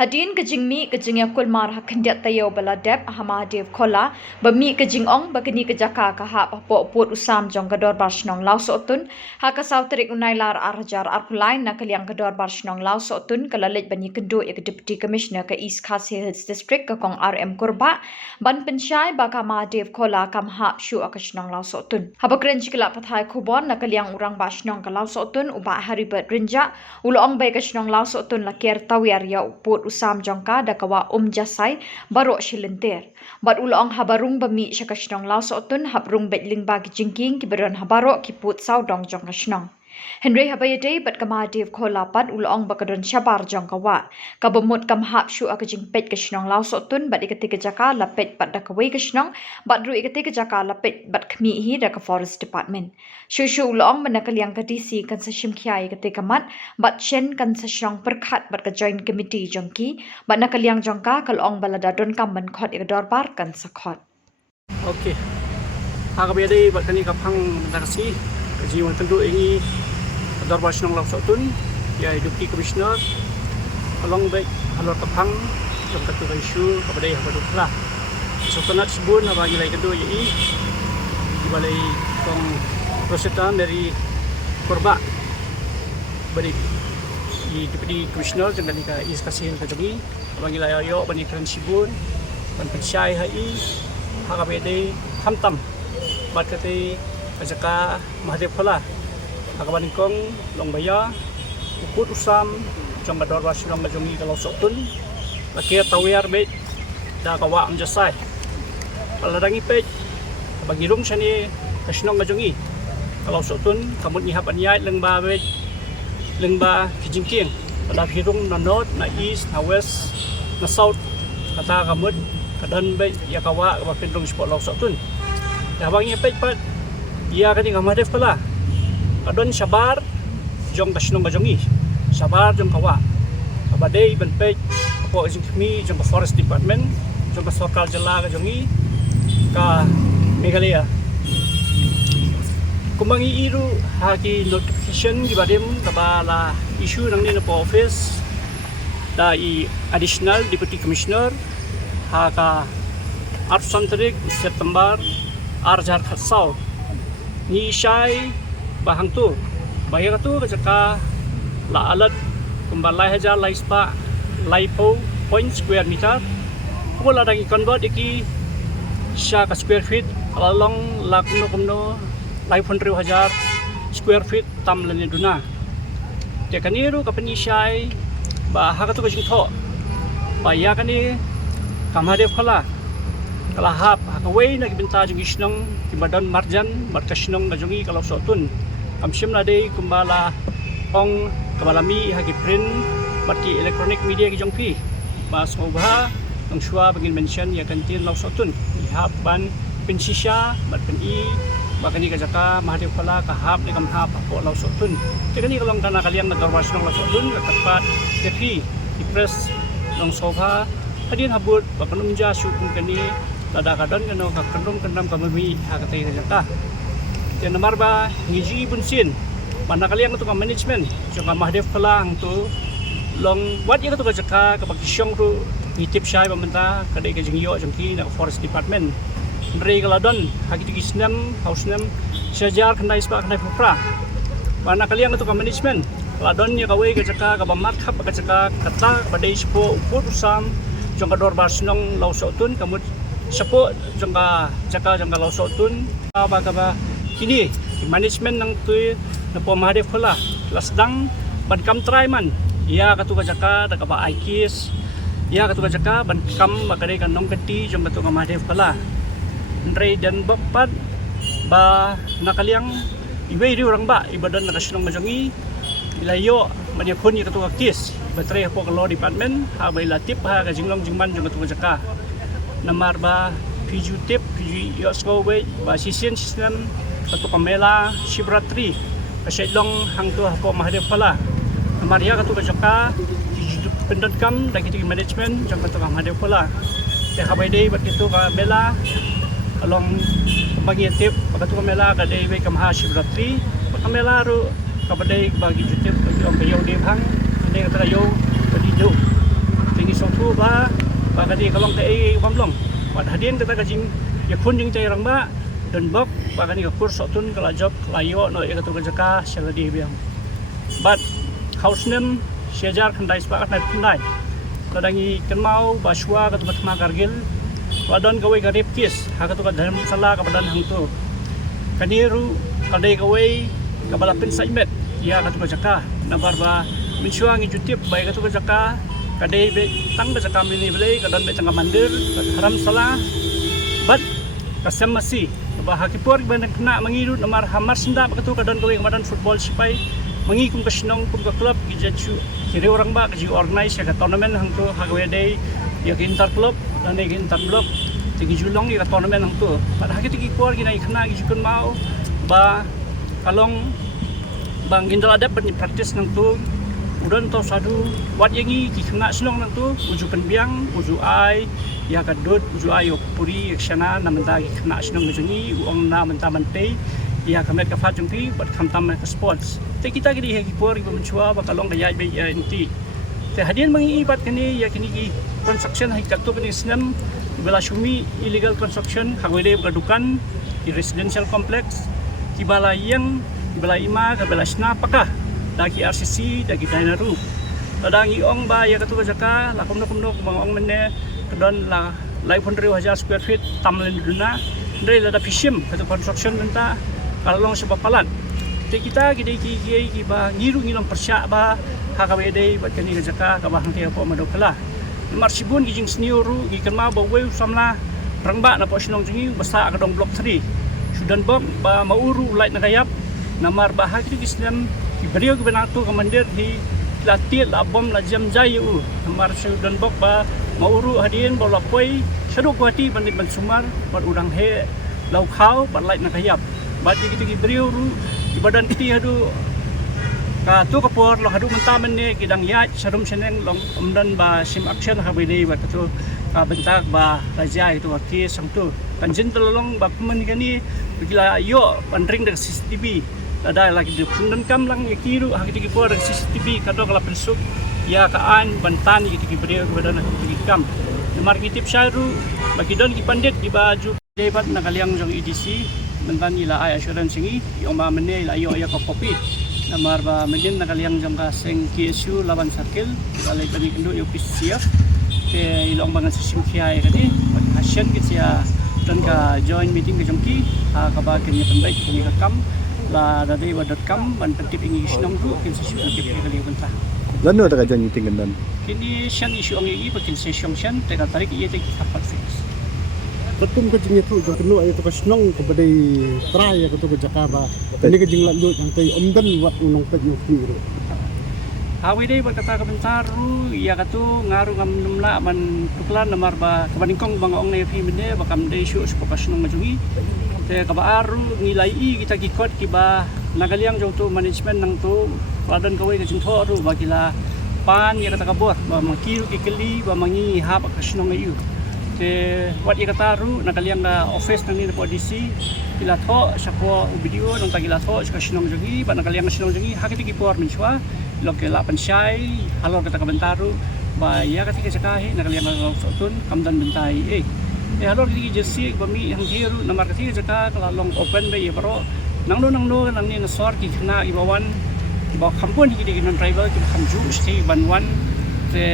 Hadin kejing mi kejing yakul mar hakendat tayo baladep Hamadev Kola bami kejing ong bagani kejaka kahap po put usam jong kador barsnong lau sotun haka sautrik unailar arjar arpulain na kaliang kador barsnong lau sotun kalalit bani kendu ya Deputy Commissioner ke East Khasi Hills District ke kong RM Kurba ban pensyai baka Hamadev Kola kam hap syu akasnong lau sotun habakren jikla pathai kubon na kaliang urang barsnong ke lau sotun uba haribet rinja uloong bay kasnong lau sotun lakir tawir ya uput usam jongka dakawa jasai barok shilintir bat ulong habarung bami syakashnong lau sotun habrung betling bagi jingking kiberon habarok kiput saudong jongka shnong Henry habayade bat Hamadev Kola pat ulong bakadon syabar jongkawa kabemut kamhap syu akajing pet kashnong lau sotun bat ikati kejaka lapet bat dakawai kashnong bat ru ikati kejaka lapet bat kmi hi daka forest department syu ulong menakaliang kadisi kan sashim kiai ikati kamat bat chen kan sashong perkhat bat ka joint committee jongki bat nakaliang jongka kalong baladadon kamban khot ikador bar kan sakhot Okey. Habayade bat kani kapang mentakasi kajiwan tendu ini Darbar Senong Lau Sotun ya Deputy Commissioner along baik alor kapang jom katu isu kepada habaduklah so kanat sebun apa nilai kedua yi di balai kong prosesan dari korba beri di Deputy Commissioner dengan ka East Khasi Hills kajami apa nilai ayo bani kran sibun ban pensyai hai hakabede hamtam bat kate ajaka Hamadev Kola Hakabaning kong long baya ukut usam jong bador wasilong majongi kalau sotun lakir tawir bet da kawa am jasai paladangi pet bagi rung sani kasnong majongi kalau sotun kamut ni hapan yai lengba bet lengba kijingking pada hirung na north na east na west na south kata kamut kadan bet ya kawa bakin rung sport lau sotun da bangi pet pat ia kani Hamadev Kola Kadon sabar jong kasnong bajongi sabar jong kawa abadei benpej apo jing kami jong forest department jong sorkal jala kajongi ka Meghalaya kumangi iru haki notification di badem kabala issue nang ni po office da I additional deputy commissioner haka Arsantarik September arjar khatsau ni syai bahang tu bayar tu kecaka la alat kembalai hajar lai spa lai po point square meter pula lagi convert iki sya ka square feet along la kumno lai pun riu hajar square feet tam lene duna te kaniru ka penishai ba ha ka tu kajing tho ba ya kani Hamadev Kola kalahap hakaway na gibenta jung isnong kibadan marjan markasnong gajongi kalau sotun kamsim na day kumbala ong kabalami hagi print marki electronic media ki jongpi mas ngobha ang shwa bagin mention ya kantin lau sotun ihap ban pensisya bat pen I bakani kajaka Hamadev Kola kahap ni kamhap po lau sotun tekani kalong kana kaliang nagarwas nong lau sotun kapat tepi di press nong sobha hadin habut bakanumja syukun kani lada kadon kano kakandom kendam kamami hakatay kajaka yang nomor ba ngiji bunsin mana kalian untuk management jika Hamadev Kola tu long buat yang tu kajaka kapag syong tu ngitip syai pemerintah kadai kajing yo jengki nak forest department dari kaladon haki tu gisnam house nam sejar kendai spa kendai pupra mana kalian untuk management kaladon ya kawai kajaka kabamat kap kajaka kata kadai spo ukut usam jong kador barsnong lau sotun kamu sepo jongka jaka jongka lau sotun apa kini management nang tu na po Hamadev Kola lasdang ban kam try man ia katu kajaka da ka aikis ia katu kajaka ban kam makadai kanong kati jong katu Hamadev Kola ndrei dan bapat ba nakaliang iwe ri orang ba ibadan nakasnong majongi ilayo mania pun katu kakis baterai po ka law department ha bai latip ha ka jinglong jingman jong katu kajaka namar ba piju tip piju yosko we ba sisian system Katu kamela Shivratri kasyadlong hang tu po Hamadev Kola Maria katu kajaka pendon kam dan kita management jang katu Hamadev Kola te kabay day bat kitu ka mela along bagi tip katu kamela ka day we kamha Shivratri kamela ru kabay bagi jutip bagi kayo debhang ande kata yo badi do tinggi tu ba ka di kalong te pamlong wat hadien kata ka jing ya kun jing cai rang ba dan bok ba ka ni ka kur so tun kala job layo no ka tu ka jaka shala di biang but house nem sejar khandai spa ka nai ladangi kenmau baswa ka tu ma kargil wadon kawai ka rape case ha ka tu ka dharam sala ka badan hang tu kaniru kadai kawai ka balapin sa imet ya ka tu ka jaka nabar ba mensuang jutip baik ka tu ka jaka kadai be tang ba jaka mini belai kadon be tangga mandir haram sala but kasem masih ba hakipor ba kena mengiru namar hamar senda ba tu kadon kawai kamadan football sipai mengi kum ka sinong kum ka club ijaju kiri orang ba ji organize ya ka tournament hang tu hagwe dei ya ka inter club dan dei inter club tigi julong ya ka tournament hang tu pada hakit tigi kuar gina ikna gi jukun mau ba kalong bang indal ada pen practice nang tu udan to sadu wat yangi ki kena sinong nang tu uju penbiang uju ai ya ka dot uju ai puri aksana namenta ki kena sinong ngi uang na menta mante ya kamet ka fat jungpi bat khamtam ka sports te kita gidi he ki por ki menchua ba kalong dayai be ya inti te hadien mangi bat kini ya kini ki construction hai katto kini snam bela shumi illegal construction hagwede gadukan di residential complex ki bala yang ki bala ima ka bela sna pakah daki RCC daki Dainaru ladangi ong ba ya katu jaka la komno bang ong menne kedon la lai 1000 square feet tamlen duna ndai la da fishim katu construction menta kalong sebab palan te kita gidei ki ba ngiru ngilong persya ba hakawe dei bat kani jaka ka ba hang te po madokala marsibun gi jing sniuru gi kenma ba weu samla rangba na po sinong jingi basa ka dong block 3 sudan bom ba mauru light na kayap namar ba hakri gislam ki beriau ki benatu komandir di latil abom la jam jayu namar sudan bok ba mauru hadien ba lapoi saduk hati bandit ban sumar bat udang he lau khau bat light na kayap bat gi beriau ru di badan kiti hadu ka tu kapor lo hadu mentamen ne kidang ya sarum seneng long omdan ba sim action ha bede ba tu ka bentak ba raja itu ki sang tu kanjin tolong ba kumen kani gila yo pandring de CCTV ada lagi di pundan kam lang yakiru ha kiti por CCTV kado kala pensuk ya kaan bantan kiti bede badan kiti kam mar kitip syairu bagi don ki pandit di baju debat nakaliang jong EDC bentan ila ay assurance ngi yung ma mene ila yo ya ko kopi namar ba medin nakaliang jam ka seng KSU laban circle balai bani kendo yo PCF te ilong bangan sistem kiai kadi action kitya dan ka join meeting ke jongki ha ka ba kenya pendai kini ka kam la dadai.com ban pentip ingi sinong ru kin session ke kali benta lano ta ka join meeting gandan kini sian isu ang igi pakin session sian te ka tarik iye te kapat fix betum ke jing itu jong kenu ayo to ka snong ko badai try ko to ka jakaba ini ke jing lanjut yang tay omdan wat unong pet yu kiru hawi dei berkata kebentaru ya katu ngaru ngam numla man tuklan namar ba kabaningkong bang ong nei fi mende bakam dei syu supokasnong majungi te kabaru nilai i kita gikot kiba nagaliang jong tu management nang tu wadan kawai ke jingtho ru bagila pan ya kata kabor ba makiru kikeli ba mangi hab kasnong ayu te wat ikataru nakaliang na office nang ni po DC pila tho sapo video nang tagila tho ska sinong jogi ba nakaliang sinong jogi hakiti ki por minchwa loke la pansai halor kata kabentaru ba ya kati ka sakahe nakaliang na sotun kamdan bentai halor ki jesi ba mi hang hiru namar kati jaka kalalong open ba ye bro nang no nang ni na sor ki khna ibawan ba kampun ki non tribal ki khamju sti banwan te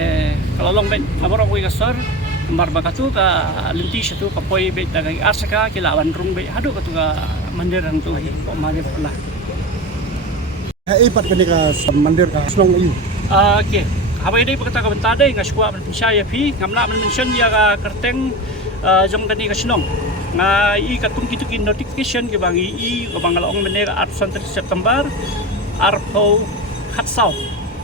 kalalong ben namar ko ka sor mar bakatu ka linti satu kapoi be dagai arsaka kilawan rung be hadu katu ka mandir ang tu ko mandir pula hai pat kene ka mandir ka snong ayu okay habai dei pakata ka bentade ngaswa man pinsaya fi ngamla man mention ya ka kerteng jong kani ka snong nga i katung kitu ki notification ke bangi i ko bangalong mene ka 8 September arpo khatsau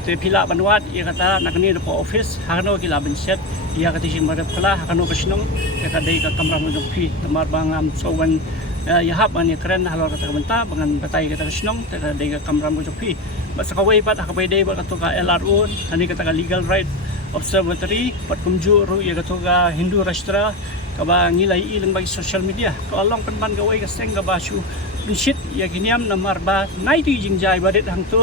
te pila banwat ya kata nakani po office hano kila benset ya kati sing marap kala hakano kasnong ya kadai ka kamra mo fi tamar bangam sowan ya hab an kren halor kata benta bangan batay kata kasnong ta kadai ka kamra mo fi basta kawai pat hakabay dai ba kato ka LRO ani kata ka legal right observatory pat kumju ru ya katoga Hindu Rashtra kaba ngilai ilang bagi social media ko along panban gawai ka seng kaba shu shit ya kiniam namar ba nai tu jingjai badet hang tu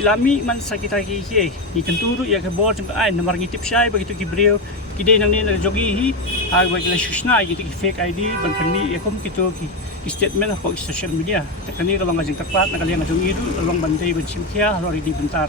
ilami man sakita ki ki ni kenturu ya ke bol jempa ai namar ngitip syai begitu ki brio kidai nang ni jogi hi ha bagi la shushna gitu ki fake ID ban kani ya kom kitu ki statement ko social media takani kalau ngajeng takpat nakalian ngajeng idu along bandai ban simkia halori di bentar